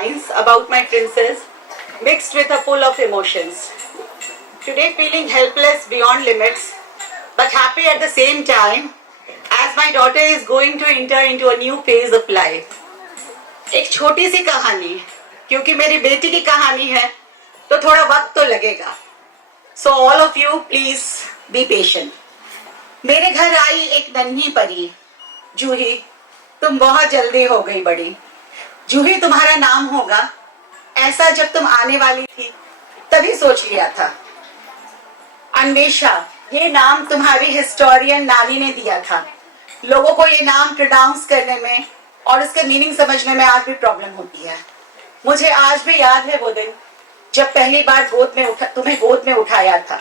lines about my princess, mixed with a pull of emotions. Today, feeling helpless beyond limits, but happy at the same time, as my daughter is going to enter into a new phase of life. एक छोटी सी कहानी, क्योंकि मेरी बेटी की कहानी है, तो थोड़ा वक्त तो लगेगा. So all of you, please be patient. मेरे घर आई एक नन्ही परी, जूही. तुम बहुत जल्दी हो गई बड़ी. जूही तुम्हारा नाम होगा, ऐसा जब तुम आने वाली थी तभी सोच लिया था. अन्वेषा, ये नाम तुम्हारी हिस्टोरियन नानी ने दिया था. लोगों को ये नाम प्रोनाउंस करने में और उसका मीनिंग समझने में आज भी प्रॉब्लम होती है. मुझे आज भी याद है वो दिन जब पहली बार तुम्हें गोद में उठाया था.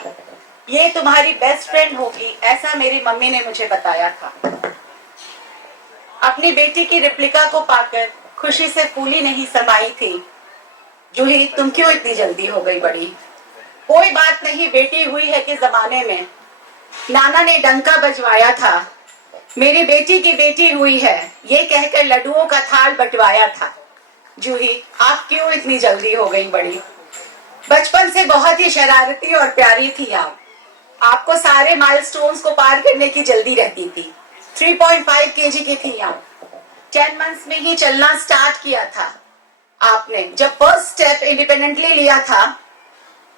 ये तुम्हारी बेस्ट फ्रेंड होगी, ऐसा मेरी मम्मी ने मुझे बताया था. अपनी बेटी की रिप्लिका को पाकर खुशी से फूली नहीं समाई थी. जूही, तुम क्यों इतनी जल्दी हो गई बड़ी? कोई बात नहीं, बेटी हुई है कि जमाने में नाना ने डंका बजवाया था. मेरी बेटी की बेटी हुई है, ये कहकर लड्डुओं का थाल बंटवाया था. जूही, आप क्यों इतनी जल्दी हो गई बड़ी? बचपन से बहुत ही शरारती और प्यारी थी आप. आपको सारे माइलस्टोन्स को पार करने की जल्दी रहती थी. 3.5 kg की थी आप. 10 months में ही चलना स्टार्ट किया था आपने. जब फर्स्ट स्टेप इंडिपेंडेंटली लिया था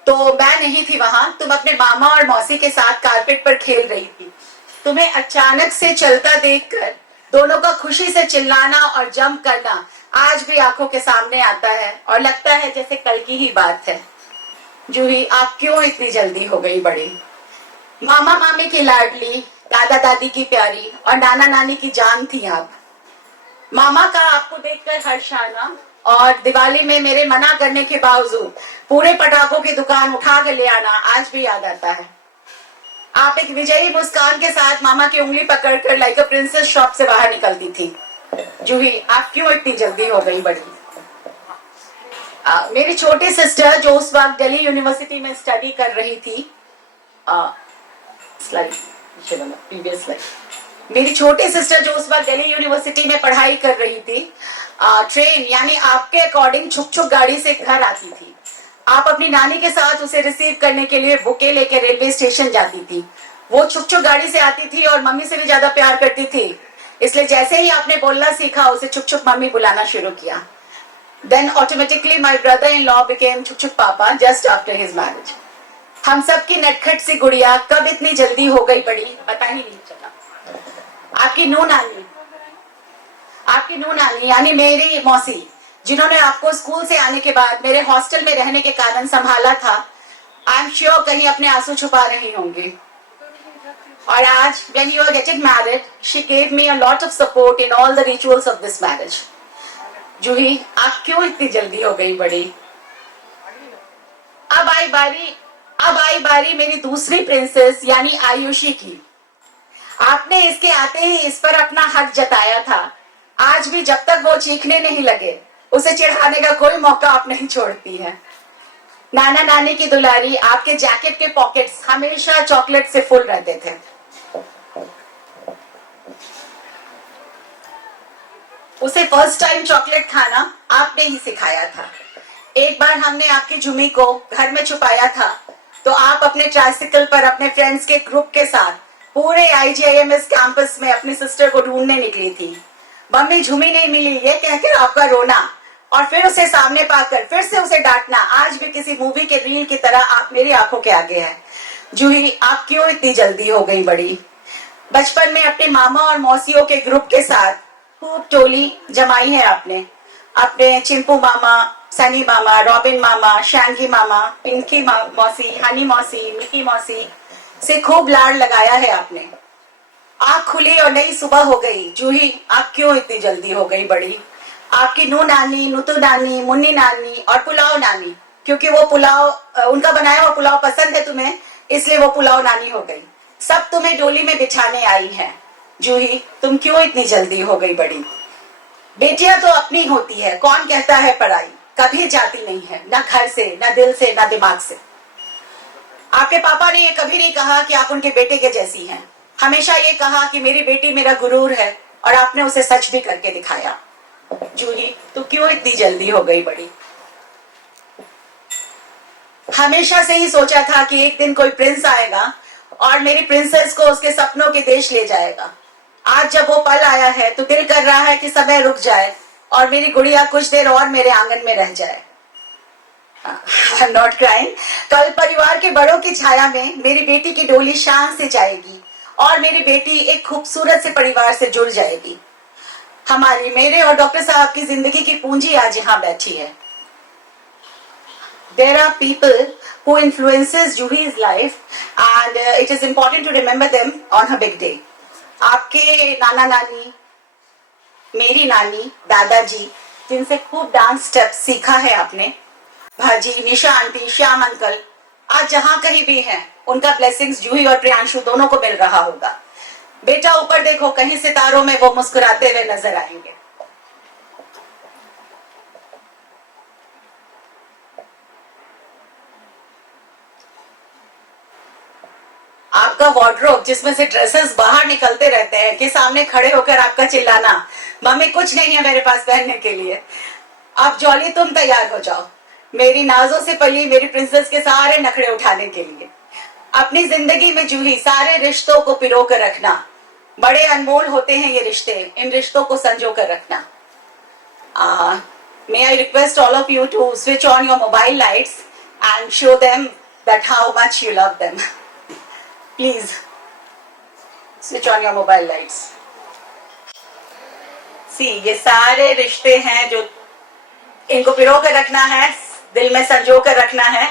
तो मैं नहीं थी वहां. तुम अपने मामा और मौसी के साथ कारपेट पर खेल रही थी. तुम्हें अचानक से चलता देखकर दोनों का खुशी से चिल्लाना और जंप करना आज भी आंखों के सामने आता है और लगता है जैसे कल की ही बात है. जूही, आप क्यों इतनी जल्दी हो गई बड़ी? मामा मामी की लाडली, दादा दादी की प्यारी और नाना नानी की जान थी आप. मामा का आपको देखकर हर्ष आना और दिवाली में मेरे मना करने के बावजूद पूरे पटाखों की दुकान उठा के ले आना आज भी याद आता है. आप एक विजयी मुस्कान के साथ मामा की उंगली पकड़कर लाइक अ प्रिंसेस शॉप से बाहर निकलती थी. जूही, आप क्यों इतनी जल्दी हो गई बड़ी? मेरी छोटी सिस्टर जो उस वक्त दिल्ली यूनिवर्सिटी में स्टडी कर रही थी, प्रीवियस स्लाइड. मेरी छोटी सिस्टर जो उस वक्त दिल्ली यूनिवर्सिटी में पढ़ाई कर रही थी, ट्रेन यानी आपके अकॉर्डिंग छुक छुक गाड़ी से घर आती थी. आप अपनी नानी के साथ उसे रिसीव करने के लिए बुके लेकर रेलवे स्टेशन जाती थी. वो छुक छुक गाड़ी से आती थी और मम्मी से भी ज्यादा प्यार करती थी. इसलिए जैसे ही आपने बोलना सीखा उसे छुक छुक मम्मी बुलाना शुरू किया. Then automatically my brother in law became छुक छुक पापा जस्ट आफ्टर हिज मैरिज. हम सबकी नटखट सी गुड़िया कब इतनी जल्दी हो गई बड़ी पता ही नहीं चला. आपकी नू नानी यानी मेरी मौसी, जिन्होंने आपको स्कूल से आने के बाद मेरे हॉस्टल में रहने के कारण संभाला था, आई एम श्योर कहीं अपने आंसू छुपा रही होंगी. और आज when you are getting married, she gave me a lot of support in all the rituals of this marriage. जूही, आप क्यों इतनी जल्दी हो गई बड़ी? अब आई बारी मेरी दूसरी प्रिंसेस यानी आयुषी की. आपने इसके आते ही इस पर अपना हक जताया था. आज भी जब तक वो चीखने नहीं लगे उसे चिढ़ाने का कोई मौका आप नहीं छोड़ती है. नाना नानी की दुलारी, आपके जैकेट के पॉकेट्स हमेशा चॉकलेट से फुल रहते थे. उसे फर्स्ट टाइम चॉकलेट खाना आपने ही सिखाया था. एक बार हमने आपकी झुमी को घर में छुपाया था तो आप अपने ट्राइसिकल पर अपने फ्रेंड्स के ग्रुप के साथ पूरे IGIMS कैंपस में अपनी सिस्टर को ढूंढने निकली थी. मम्मी झुमी नहीं मिली ये कहकर आपका रोना और फिर उसे सामने पाकर फिर से उसे डांटना आज भी किसी मूवी के रील की तरह आप मेरी आंखों के आगे है. जूही, आप क्यों इतनी जल्दी हो गई बड़ी? बचपन में अपने मामा और मौसियों के ग्रुप के साथ खूब टोली जमाई है आपने. अपने चिंपू मामा, सनी मामा, रॉबिन मामा, शैंकी मामा, पिंकी मौसी, हनी मौसी, मिकी मौसी से खूब लाड़ लगाया है आपने. आँख खुली और नई सुबह हो गई. जूही, आप क्यों इतनी जल्दी हो गई बड़ी? आपकी नू नानी, नुतु नानी, मुन्नी नानी और पुलाव नानी, क्योंकि वो पुलाव उनका बनाया हुआ पुलाव पसंद है तुम्हें, इसलिए वो पुलाव नानी हो गई. सब तुम्हें डोली में बिछाने आई है. जूही, तुम क्यों इतनी जल्दी हो गई बड़ी? बेटियां तो अपनी होती है, कौन कहता है पराई? कभी जाती नहीं है, ना घर से, ना दिल से, ना दिमाग से. आपके पापा ने ये कभी नहीं कहा कि आप उनके बेटे के जैसी हैं. हमेशा ये कहा कि मेरी बेटी मेरा गुरूर है और आपने उसे सच भी करके दिखाया. जूही तू क्यों इतनी जल्दी हो गई बड़ी? हमेशा से ही सोचा था कि एक दिन कोई प्रिंस आएगा और मेरी प्रिंसेस को उसके सपनों के देश ले जाएगा। आज जब वो पल आया है तो दिल कर रहा है कि समय रुक जाए और मेरी गुड़िया कुछ देर और मेरे आंगन में रह जाए। I am not crying. कल परिवार के बड़ों की छाया में मेरी बेटी की डोली शान से जाएगी और मेरी बेटी एक खूबसूरत से परिवार से जुड़ जाएगी। हमारी, मेरे और डॉक्टर साहब की जिंदगी की पूंजी आज यहाँ बैठी है। There are people who influences Juhi's life and it is important to remember them on her big day. आपके नाना नानी, मेरी नानी, दादाजी, जिनसे खूब डांस स्टेप्स सीखा है आपने, भाजी, निशा आंटी, श्याम अंकल, आज जहां कहीं भी हैं, उनका ब्लेसिंग्स जूही और प्रियांशु दोनों को मिल रहा होगा। बेटा ऊपर देखो, कहीं सितारों में वो मुस्कुराते हुए नजर आएंगे। आपका वार्डरोब जिसमें से ड्रेसेस बाहर निकलते रहते हैं कि सामने खड़े होकर आपका चिल्लाना, मम्मी कुछ नहीं है मेरे पास पहनने के लिए, अब जॉली तुम तैयार हो जाओ, मेरी नाजों से पली मेरी प्रिंसेस के सारे नखरे उठाने के लिए। अपनी जिंदगी में जूही सारे रिश्तों को पिरो कर रखना, बड़े अनमोल होते हैं ये रिश्ते, इन रिश्तों को संजो कर रखना। May I request all of you to switch on your mobile lights and show them that how much you love them. Please switch on your mobile lights. See, ये सारे रिश्ते हैं जो इनको पिरो कर रखना है, दिल में संजो कर रखना है।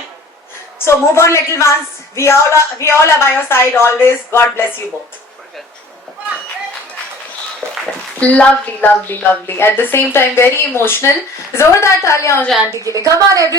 So move on, little ones. We all are by your side always. God bless you both. Lovely, lovely, lovely. At the same time, very emotional. जोरदार तालियां हो जाए आंटी के लिए. Come on, everyone.